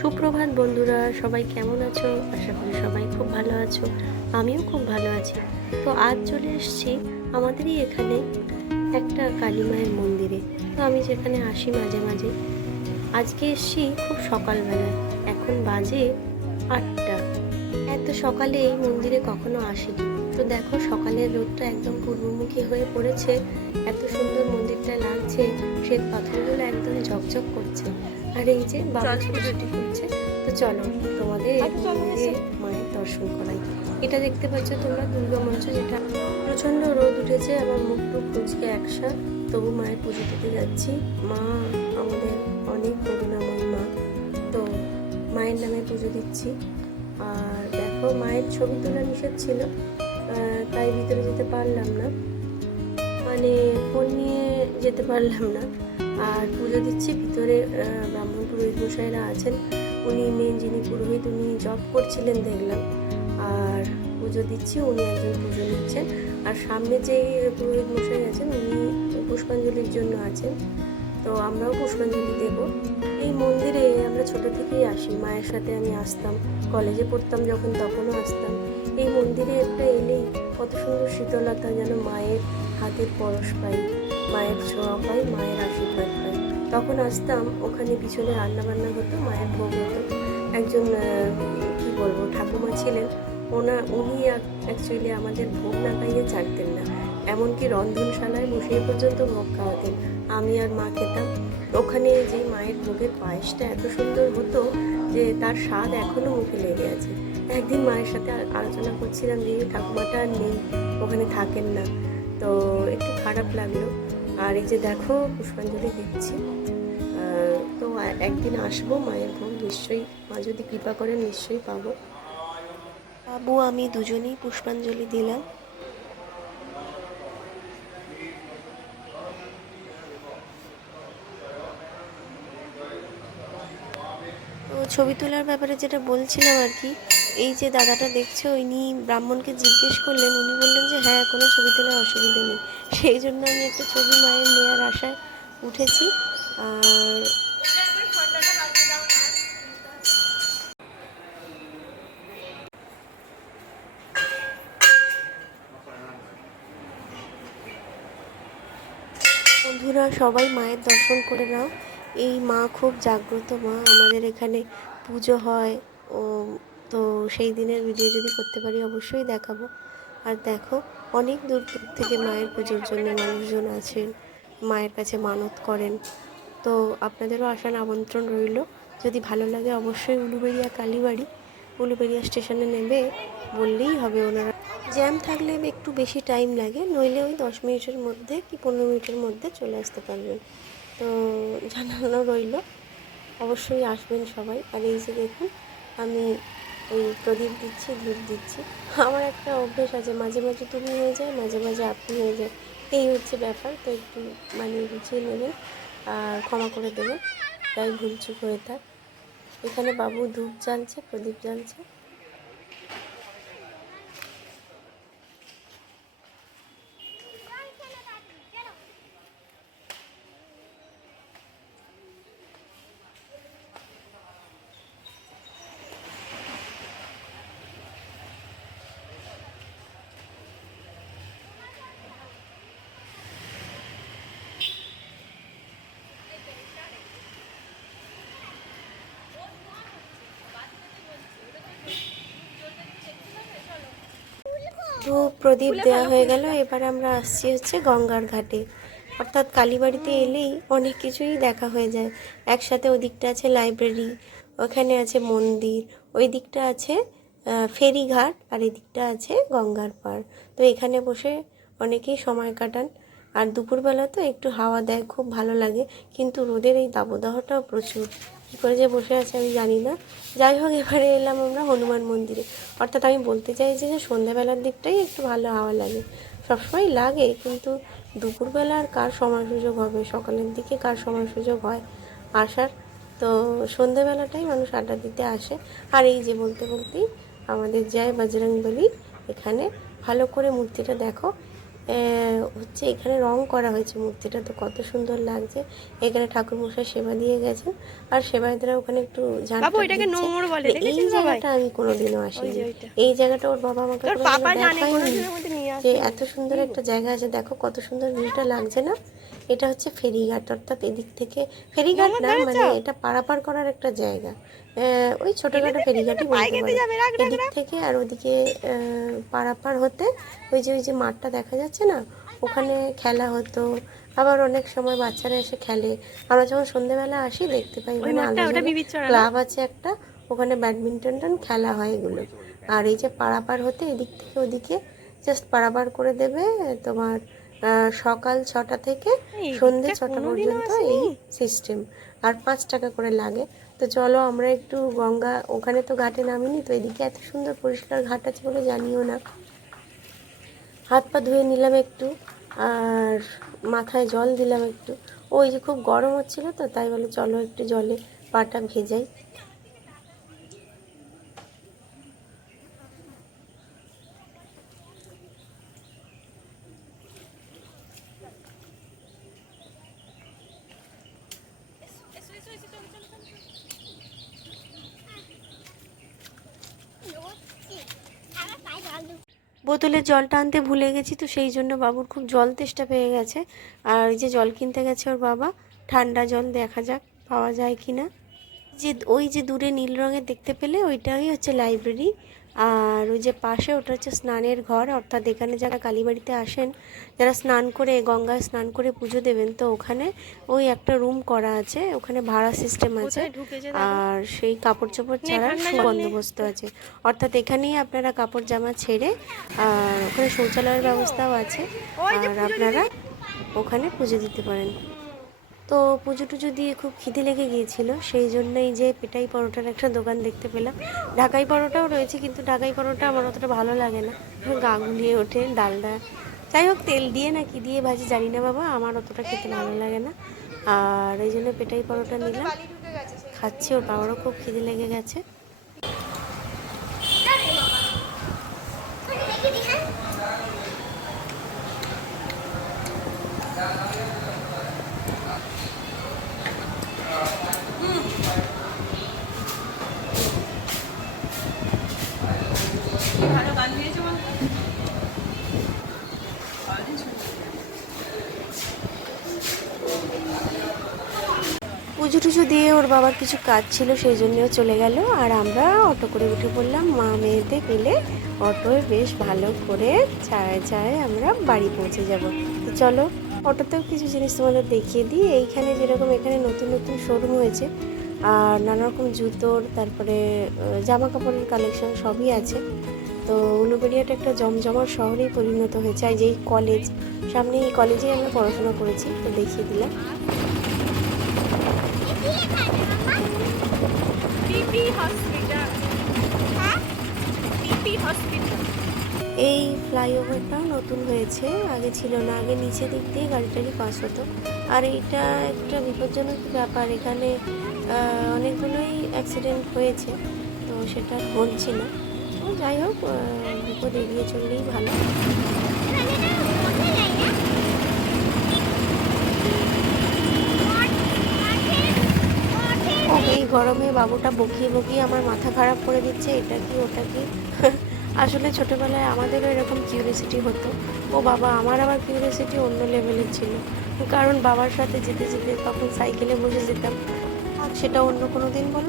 সুপ্রভাত বন্ধুরা, সবাই কেমন আছো? আশা করি সবাই খুব ভালো আছো। আমিও খুব ভালো আছি। তো আজ চলে এসেছি আমাদেরই এখানে একটা কালী মায়ের মন্দিরে। তো আমি যেখানে আসি মাঝে মাঝে, আজকে এসেছি খুব সকালবেলায়। এখন বাজে আটটা। এত সকালে এই মন্দিরে কখনো আসিনি। তো দেখো, সকালের রোদটা একদম পূর্বমুখী হয়ে পড়েছে। এত সুন্দর মন্দিরটা লাগছে শ্বেত পাথরগুলো একদম ঝকঝক করছে। আর এই যে বাবা পুজোটি করছে তো চলো তোমাদের মায়ের দর্শন করাই। এটা দেখতে পাচ্ছ তোমরা দুর্গা মঞ্চ যেটা। প্রচণ্ড রোদ উঠেছে আমার মুখ টুক কুচকে একসাথ। তবু মায়ের পুজো দিতে যাচ্ছি। মা আমাদের অনেক করুণাময় মা। তো মায়ের নামে পুজো দিচ্ছি। আর দেখো মায়ের ছবি তোলা নিষেধ ছিল তাই ভিতরে যেতে পারলাম না। মানে ফোন নিয়ে যেতে পারলাম না। আর পুজো দিচ্ছি। ভিতরে ব্রাহ্মণ পুরোহিত মশাইরা আছেন। উনি মেন যিনি পুরোহিত, উনি জব করছিলেন দেখলাম। আর পুজো দিচ্ছি, উনি একজন পুজো নিচ্ছেন। আর সামনে যে পুরোহিত মশাই আছেন, উনি পুষ্পাঞ্জলির জন্য আছেন। তো আমরাও পুষ্পাঞ্জলি দেব। এই মন্দিরে আমরা ছোট থেকেই আসি। মায়ের সাথে আমি আসতাম, কলেজে পড়তাম যখন, তখনও আসতাম। এই মন্দিরে একটা এলেই কত সুন্দর শীতলতা, যেন মায়ের হাতের পরশ পাই, মায়ের ছোঁয়া পাই, মায়ের আশীর্বাদ পাই। তখন আসতাম, ওখানে পিছনে রান্নাবান্না হতো, মায়ের ভোগ হতো। একজন কি বলব, ঠাকুমা ছিলেন, ওনা, উনি অ্যাকচুয়ালি আমাদের ভোগ না খাইয়ে ছাড়তেন না। এমনকি রন্ধনশালায় বসিয়ে পর্যন্ত ভোগ খাওয়াতেন। আমি আর মা খেতাম। ওখানে যে মায়ের ভোগের পায়েসটা এত সুন্দর হতো যে তার স্বাদ এখনও মুখে লেগে আছে। একদিন মায়ের সাথে আলোচনা করছিলাম যে ঠাকুমাটা নেই, ওখানে থাকেন না। তো একটু খারাপ লাগল। আর এই যে দেখো, পুষ্পাঞ্জলি দিচ্ছি। তো একদিন আসব মায়ের ভোগ নিশ্চয়ই মা যদি কৃপা করে নিশ্চয়ই পাবো। বাবু, আমি দুজনেই পুষ্পাঞ্জলি দিলাম। ছবি তোলার ব্যাপারে যেটা বলছিলাম আর কি এই যে দাদাটা দেখছ, ইনি ব্রাহ্মণকে জিজ্ঞেস করলেন, উনি বললেন যে হ্যাঁ কোনো ছবি তোলার অসুবিধা নেই। সেই জন্য আমি একটা ছবি মায়ের নেওয়ার আশায় উঠেছি। আর বন্ধুরা, সবাই মায়ের দর্শন করে নাও। এই মা খুব জাগ্রত মা। আমাদের এখানে পুজো হয়, ও তো সেই দিনের ভিডিও যদি করতে পারি, অবশ্যই দেখাবো। আর দেখো, অনেক দূর দূর থেকে মায়ের পুজোর জন্য মানুষজন আছেন, মায়ের কাছে মানত করেন। তো আপনাদেরও আসার আমন্ত্রণ রইল। যদি ভালো লাগে, অবশ্যই উলুবেড়িয়া কালীবাড়ি, উলুবেড়িয়া স্টেশনে নেবে, বললেই হবে ওনারা। জ্যাম থাকলে একটু বেশি টাইম লাগে, নইলে ওই দশ মিনিটের মধ্যে কি পনেরো মিনিটের মধ্যে চলে আসতে পারবেন। তো জানানো রইল। অবশ্যই আসবেন সবাই। আর এই যে দেখুন, আমি ওই প্রদীপ দিচ্ছি, ধূপ দিচ্ছি। আমার একটা অভ্যেস আছে, মাঝে মাঝে তুমি হয়ে যায় মাঝে মাঝে আপনি হয়ে যায় এই হচ্ছে ব্যাপার, তো একটু মানে গুছিয়ে নেবেন আর ক্ষমা করে দেবেন তাই ভুলচুক হয়ে থাক। এখানে বাবু ধূপ জ্বালছে, প্রদীপ জ্বালছে। ধূপ প্রদীপ দেওয়া হয়ে গেল। এবার আমরা আসছি হচ্ছে গঙ্গার ঘাটে। অর্থাৎ কালীবাড়িতে এলেই অনেক কিছুই দেখা হয়ে যায়। একসাথে ওদিকটা আছে লাইব্রেরি, ওখানে আছে মন্দির ওই দিকটা আছে ফেরিঘাট আর এদিকটা আছে গঙ্গার পাড়। তো এখানে বসে অনেকেই সময় কাটান। আর দুপুরবেলা তো একটু হাওয়া দেয়, খুব ভালো লাগে। কিন্তু রোদের এই দাবদাহটাও প্রচুর। কী করে যে বসে আছে আমি জানি না। যাই হোক, এবারে এলাম আমরা হনুমান মন্দিরে। অর্থাৎ আমি বলতে চাইছি যে সন্ধ্যাবেলার দিকটাই একটু ভালো হাওয়া লাগে। সবসময় লাগে, কিন্তু দুপুরবেলা আর কার সময় সুযোগ হবে? সকালের দিকে কার সময় সুযোগ হয় আসার? তো সন্ধ্যাবেলাটাই মানুষ আড্ডা দিতে আসে। আর এই যে বলতে বলতেই আমাদের জয় বজরং বলি এখানে ভালো করে মূর্তিটা দেখো। হচ্ছে এখানে রং করা হয়েছে। মূর্তিটা তো কত সুন্দর লাগছে। এখানে ঠাকুর মশাই সেবা দিয়ে গেছেন। আর সেবায়তরা ওখানে একটু বাবু, এটাকে নোংর বলে, এই জায়গাটা আমি কোনোদিনও আসিনি। এই জায়গাটা ওর বাবা আমাকে যে এত সুন্দর একটা জায়গা আছে। দেখো কত সুন্দর ভিউটা লাগছে না? এটা হচ্ছে ফেরিঘাট অর্থাৎ এদিক থেকে। ফেরিঘাট না মানে এটা পারাপার করার একটা জায়গা। ওই ছোটখাটো ফেরিঘাটই বলতে পারো। এদিক থেকে আর ওদিকে পারাপার হতে ওই যে ওই যে মাঠটা দেখা যাচ্ছে না? ওখানে খেলা হতো। আবার অনেক সময় বাচ্চারা এসে খেলে। আমরা যখন সন্ধ্যেবেলা আসি দেখতে পাই? ক্লাব আছে একটা ওখানে ব্যাডমিন্টন টন খেলা হয় এগুলো। আর এই যে পারাপার হতে এদিক থেকে ওদিকে জাস্ট পারাপার করে দেবে তোমার সকাল ছটা থেকে সন্ধ্যে ছটা পর্যন্ত এই সিস্টেম আর পাঁচ টাকা করে লাগে। তো চলো আমরা একটু গঙ্গা ওখানে তো ঘাটে নামিনি তো এদিকে এত সুন্দর পরিষ্কার ঘাট আছে বলে জানিও না। হাত পা ধুয়ে নিলাম একটু আর মাথায় জল দিলাম একটু। ওই যে খুব গরম হচ্ছিল তো তাই বলে চলো একটু জলে পাটা ভেজাই। বোতলে জলটা আনতে ভুলে গেছি, তো সেই জন্য বাবুর খুব জল তেষ্টা পেয়ে গেছে। আর ওই যে জল কিনতে গেছে ওর বাবা, ঠান্ডা জল দেখা যাক পাওয়া যায় কি না যে, ওই যে দূরে নীল রঙের দেখতে পেলে ওইটাই হচ্ছে লাইব্রেরি আর ওই যে পাশে ওটা হচ্ছে স্নানের ঘর অর্থাৎ এখানে যারা কালীবাড়িতে আসেন যারা স্নান করে গঙ্গায় স্নান করে পুজো দেবেন তো ওখানে ওই একটা রুম করা আছে ওখানে ভাড়া সিস্টেম আছে। আর সেই কাপড় চোপড় ছাড়ার ঠান্ডা বন্দোবস্ত আছে। অর্থাৎ এখানেই আপনারা কাপড় জামা ছেড়ে আর ওখানে শৌচালয়ের ব্যবস্থাও আছে। আর আপনারা ওখানে পুজো দিতে পারেন। তো পুজো টুজো দিয়ে খুব খিদে লেগে গিয়েছিল, সেই জন্যই যে পেটাই পরোটার একটা দোকান দেখতে পেলাম। ঢাকাই পরোটাও রয়েছে, কিন্তু ঢাকাই পরোটা আমার অতটা ভালো লাগে না। গা গুলিয়ে ওঠে, ডালডা। যাই হোক, তেল দিয়ে না কি দিয়ে ভাজি জানি না বাবা, আমার অতটা খেতে ভালো লাগে না। আর এই জন্য পেটাই পরোটা নিলাম। খাচ্ছি, ওর বাবারও খুব খিদে লেগে গেছে। পুজো দিয়ে ওর বাবার কিছু কাজ ছিল, সেই জন্যও চলে গেল। আর আমরা অটো করে উঠে পড়লাম। মা মেয়েতে মিলে অটোয় বেশ ভালো করে চায় চায় আমরা বাড়ি পৌঁছে যাব। তো চলো, অটোতেও কিছু জিনিস তোমাদের দেখিয়ে দিই। এইখানে যেরকম এখানে নতুন নতুন শোরুম হয়েছে, আর নানা রকম জুতোর, তারপরে জামা কাপড়ের কালেকশন সবই আছে। তো উলুবেড়িয়াটা একটা জমজমার শহরেই পরিণত হয়েছে। আর যেই কলেজ সামনে এই কলেজেই আমরা পড়াশোনা করেছি, তো দেখিয়ে দিলাম। এই ফ্লাইওভারটা নতুন হয়েছে, আগে ছিল না, আগে নিচে দিক দিয়ে গাড়ি টাড়ি পাস হতো। আর এইটা একটা বিপজ্জনক ব্যাপার, এখানে অনেকগুলোই অ্যাক্সিডেন্ট হয়েছে, তো সেটা বলছি না। যাই হোক বিপদ এড়িয়ে চললেই ভালো ও এই গরমে বাবুটা বকিয়ে বকিয়ে আমার মাথা খারাপ করে দিচ্ছে, এটা কি, ওটা কি? আসলে ছোটোবেলায় আমাদেরও এরকম কিউরিয়াসিটি হতো। ও বাবা, আমার আবার কিউরিয়াসিটি অন্য লেভেলের ছিল। কারণ বাবার সাথে যেতে যেতে তখন সাইকেলে বসে যেতাম। সেটা অন্য কোনো দিন বলো।